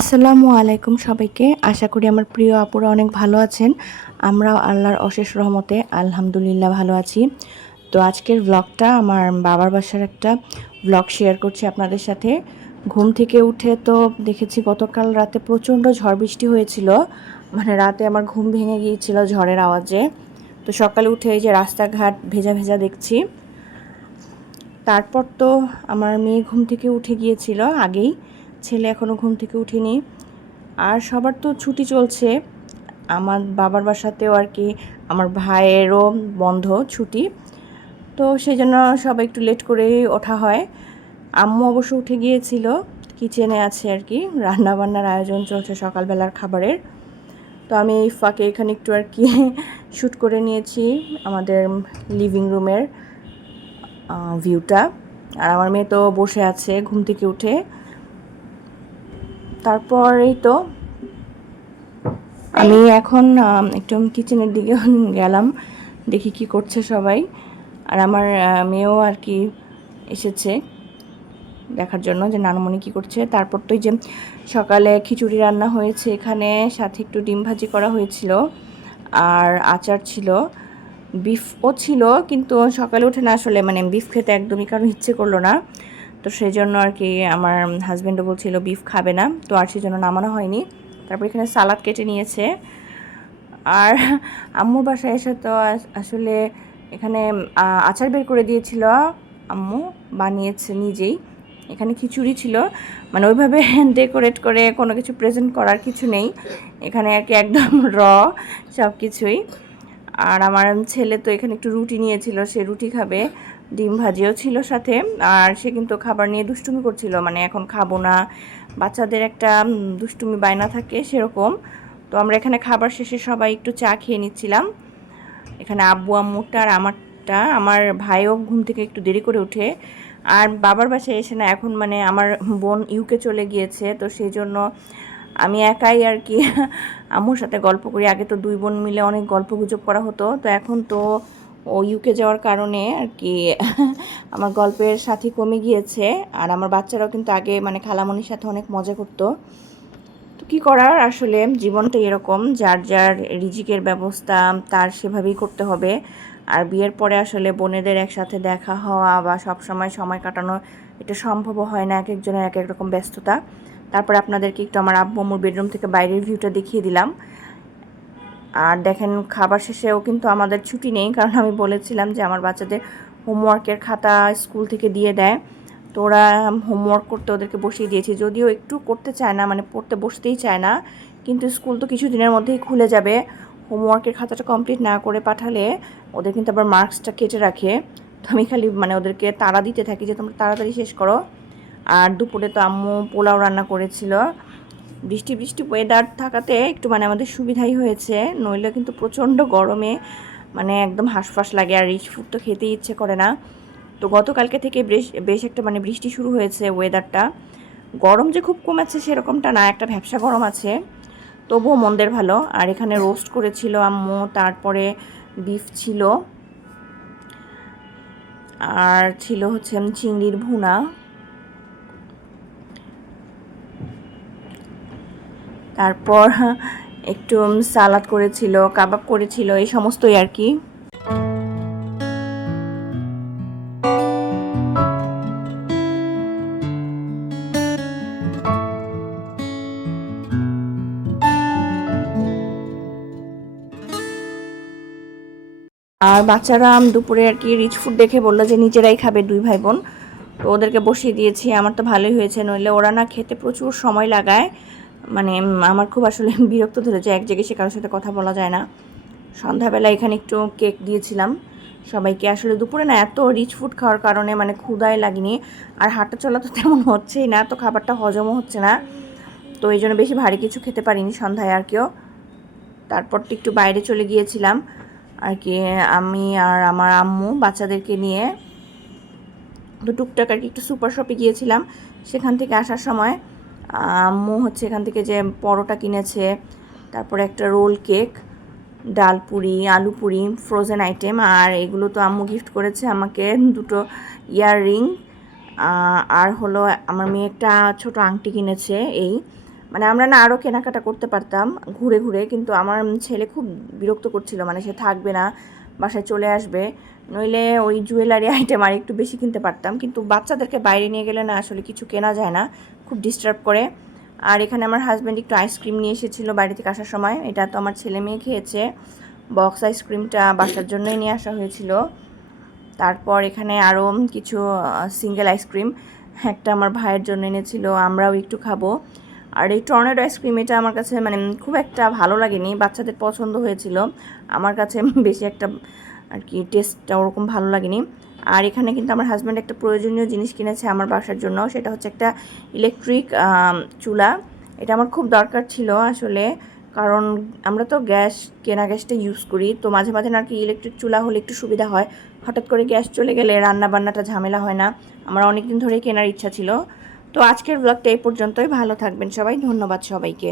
আসসালামু আলাইকুম সবাইকে। আশা করি আমার প্রিয় আপুরা অনেক ভালো আছেন। আমরাও আল্লাহর অশেষ রহমতে আলহামদুলিল্লাহ ভালো আছি। তো আজকের ব্লগটা আমার বাবার বাসার একটা ব্লগ শেয়ার করছি আপনাদের সাথে। ঘুম থেকে উঠে তো দেখেছি গতকাল রাতে প্রচণ্ড ঝড় বৃষ্টি হয়েছিল। মানে রাতে আমার ঘুম ভেঙে গিয়েছিল ঝড়ের আওয়াজে। তো সকালে উঠে এই যে রাস্তাঘাট ভেজা ভেজা দেখছি। তারপর তো আমার মেয়ে ঘুম থেকে উঠে গিয়েছিল আগেই, ছেলে এখনও ঘুম থেকে উঠেনি। আর সবার তো ছুটি চলছে, আমার বাবার বাসাতেও আর কি আমার ভাইয়েরও বন্ধ ছুটি, তো সেই জন্য সবাই একটু লেট করেই ওঠা হয়। আম্মু অবশ্য উঠে গিয়েছিল, কিচেনে আছে আর কি, রান্নাবান্নার আয়োজন চলছে সকালবেলার খাবারের। তো আমি এই ফাঁকে এখানে একটু আর কি শ্যুট করে নিয়েছি আমাদের লিভিং রুমের ভিউটা। আর আমার মেয়ে তো বসে আছে ঘুম থেকে উঠে। তারপর এই তো আমি এখন একটু কিচেনের দিকে গেলাম, দেখি কি করছে সবাই। আর আমার মেয়েও আর কি এসেছে দেখার জন্য যে নানুমণি কী করছে। তারপর তো এই যে সকালে খিচুড়ি রান্না হয়েছে এখানে, সাথে একটু ডিম ভাজি করা হয়েছিল আর আচার ছিল, বিফও ছিল, কিন্তু সকালে উঠে না আসলে মানে বিফ খেতে একদমই কারণ ইচ্ছে করলো না। তো সেই জন্য আর কি আমার হাজব্যান্ডও বলছিল বিফ খাবে না, তো আর সেই জন্য নামানো হয়নি। তারপর এখানে সালাদ কেটে নিয়েছে। আর আম্মুর বাসায় এসে তো আসলে এখানে আচার বের করে দিয়েছিল, আম্মু বানিয়েছে নিজেই। এখানে খিচুড়ি ছিল, মানে ওইভাবে ডেকোরেট করে কোনো কিছু প্রেজেন্ট করার কিছু নেই এখানে আর কি, একদম সব কিছুই। আর আমার ছেলে তো এখানে একটু রুটি নিয়েছিল, সে রুটি খাবে, ডিম ভাজিও ছিল সাথে। আর সে কিন্তু খাবার নিয়ে দুষ্টুমি করছিল, মানে এখন খাবো না, বাচ্চাদের একটা দুষ্টুমি বায়না থাকে সেরকম। তো আমরা এখানে খাবার শেষে সবাই একটু চা খেয়ে নিচ্ছিলাম, এখানে আব্বু আম্মুরটা আর আমারটা। আমার ভাইও ঘুম থেকে একটু দেরি করে উঠে। আর বাবার বাসায় এসে না এখন মানে আমার বোন ইউকে চলে গিয়েছে, তো সেই জন্য আমি একাই আর কি আম্মুর সাথে গল্প করি। আগে তো দুই বোন মিলে অনেক গল্প গুজব করা হতো, তো এখন তো ও ইউকে যাওয়ার কারণে আর কি আমার গল্পের সাথী কমে গিয়েছে। আর আমার বাচ্চারাও কিন্তু আগে মানে খালামণির সাথে অনেক মজা করতো। তো কী করার, আসলে জীবনটা এরকম, যার যার রিজিকের ব্যবস্থা তার সেভাবেই করতে হবে। আর বিয়ের পরে আসলে বোনেদের একসাথে দেখা হওয়া বা সব সময় সময় কাটানো এটা সম্ভবও হয় না, এক একজনের এক এক রকম ব্যস্ততা। তারপরে আপনাদেরকে একটু আমার আব্বু আম্মুর বেডরুম থেকে বাইরের ভিউটা দেখিয়ে দিলাম। আর দেখেন খাবার শেষেও কিন্তু আমাদের ছুটি নেই, কারণ আমি বলেছিলাম যে আমার বাচ্চাদের হোমওয়ার্কের খাতা স্কুল থেকে দিয়ে দেয়, তো ওরা হোমওয়ার্ক করতে ওদেরকে বসিয়ে দিয়েছি। যদিও একটু করতে চায় না, মানে পড়তে বসতেই চায় না, কিন্তু স্কুল তো কিছু দিনের মধ্যেই খুলে যাবে, হোমওয়ার্কের খাতাটা কমপ্লিট না করে পাঠালে ওদের কিন্তু আবার মার্কসটা কেটে রাখে। তো আমি খালি মানে ওদেরকে তাড়া দিতে থাকি যে তোমরা তাড়াতাড়ি শেষ করো। আর দুপুরে তো আম্মু পোলাও রান্না করেছিল, বৃষ্টি বৃষ্টি ওয়েদার থাকাতে একটু মানে আমাদের সুবিধাই হয়েছে, নইলে কিন্তু প্রচণ্ড গরমে মানে একদম হাঁসফাঁস লাগে, আর রিচ ফুড তো খেতেই ইচ্ছে করে না। তো গতকালকে থেকে বেশ বেশ একটা মানে বৃষ্টি শুরু হয়েছে, ওয়েদারটা গরম যে খুব কমেছে সেরকমটা না, একটা ভ্যাপসা গরম আছে, তবুও মন্দের ভালো। আর এখানে রোস্ট করেছিল আম্মু, তারপরে বিফ ছিল, আর ছিল হচ্ছে চিংড়ির ভুনা, তারপর একটু সালাদ করেছিল, কাবাব করেছিল, এই সমস্তই আর কি। আর বাচ্চারা দুপুরে আর কি রিচ ফুড দেখে বললো যে নিজেরাই খাবে, দুই ভাই বোন, তো ওদেরকে বসিয়ে দিয়েছি। আমার তো ভালোই হয়েছে, নইলে ওরা না খেতে প্রচুর সময় লাগায়, মানে আমার খুব আসলে বিরক্ত ধরেছে, এক জায়গায় সে কারোর সাথে কথা বলা যায় না। সন্ধ্যাবেলা এখানে একটু কেক দিয়েছিলাম সবাইকে। আসলে দুপুরে না এত রিচ ফুড খাওয়ার কারণে মানে ক্ষুধাই লাগেনি, আর হাঁটা চলা তো তেমন হচ্ছেই না, তো খাবারটা হজমও হচ্ছে না, তো এই জন্য বেশি ভারী কিছু খেতে পারিনি সন্ধ্যায় আর কেউ। তারপর তো একটু বাইরে চলে গিয়েছিলাম আর কি, আমি আর আমার আম্মু বাচ্চাদেরকে নিয়ে, তো টুকটাক আর কি একটু সুপার শপে গিয়েছিলাম। সেখান থেকে আসার সময় আম্মু হচ্ছে এখান থেকে যে পরোটা কিনেছে, তারপরে একটা রোল কেক, ডাল পুরি, আলু পুরি, ফ্রোজেন আইটেম, আর এগুলো তো আম্মু গিফট করেছে আমাকে দুটো ইয়াররিং, আর হলো আমার মেয়ে একটা ছোটো আংটি কিনেছে এই। মানে আমরা না আরও কেনাকাটা করতে পারতাম ঘুরে ঘুরে, কিন্তু আমার ছেলে খুব বিরক্ত করছিল, মানে সে থাকবে না, বাসায় চলে আসবে, নইলে ওই জুয়েলারি আইটেম আর একটু বেশি কিনতে পারতাম। কিন্তু বাচ্চাদেরকে বাইরে নিয়ে গেলে না আসলে কিছু কেনা যায় না, খুব ডিস্টার্ব করে। আর এখানে আমার হাজব্যান্ড একটু আইসক্রিম নিয়ে এসেছিলো বাইরে থেকে আসার সময়, এটা তো আমার ছেলে মেয়ে খেয়েছে। বক্স আইসক্রিমটা বাসার জন্যই নিয়ে আসা হয়েছিল। তারপর এখানে আরও কিছু সিঙ্গেল আইসক্রিম একটা আমার ভাইয়ের জন্য এনেছিল, আমরাও একটু খাবো। আর এই টর্নেডো আইসক্রিম এটা আমার কাছে মানে খুব একটা ভালো লাগেনি, বাচ্চাদের পছন্দ হয়েছিল, আমার কাছে বেশি একটা আর কি টেস্টটা ওরকম ভালো লাগেনি। আর এখানে কিন্তু আমার হাজব্যান্ড একটা প্রয়োজনীয় জিনিস কিনেছে আমার বাসার জন্য, সেটা হচ্ছে একটা ইলেকট্রিক চুলা। এটা আমার খুব দরকার ছিল আসলে, কারণ আমরা তো কেনা গ্যাসটা ইউজ করি, তো মাঝে মাঝে আর কি ইলেকট্রিক চুলা হলে একটু সুবিধা হয়, হঠাৎ করে গ্যাস চলে গেলে রান্না বান্নাটা ঝামেলা হয় না। আমার অনেক দিন ধরেই কেনার ইচ্ছা ছিল। তো আজকের ব্লগটা এই পর্যন্তই, ভালো থাকবেন সবাই, ধন্যবাদ সবাইকে।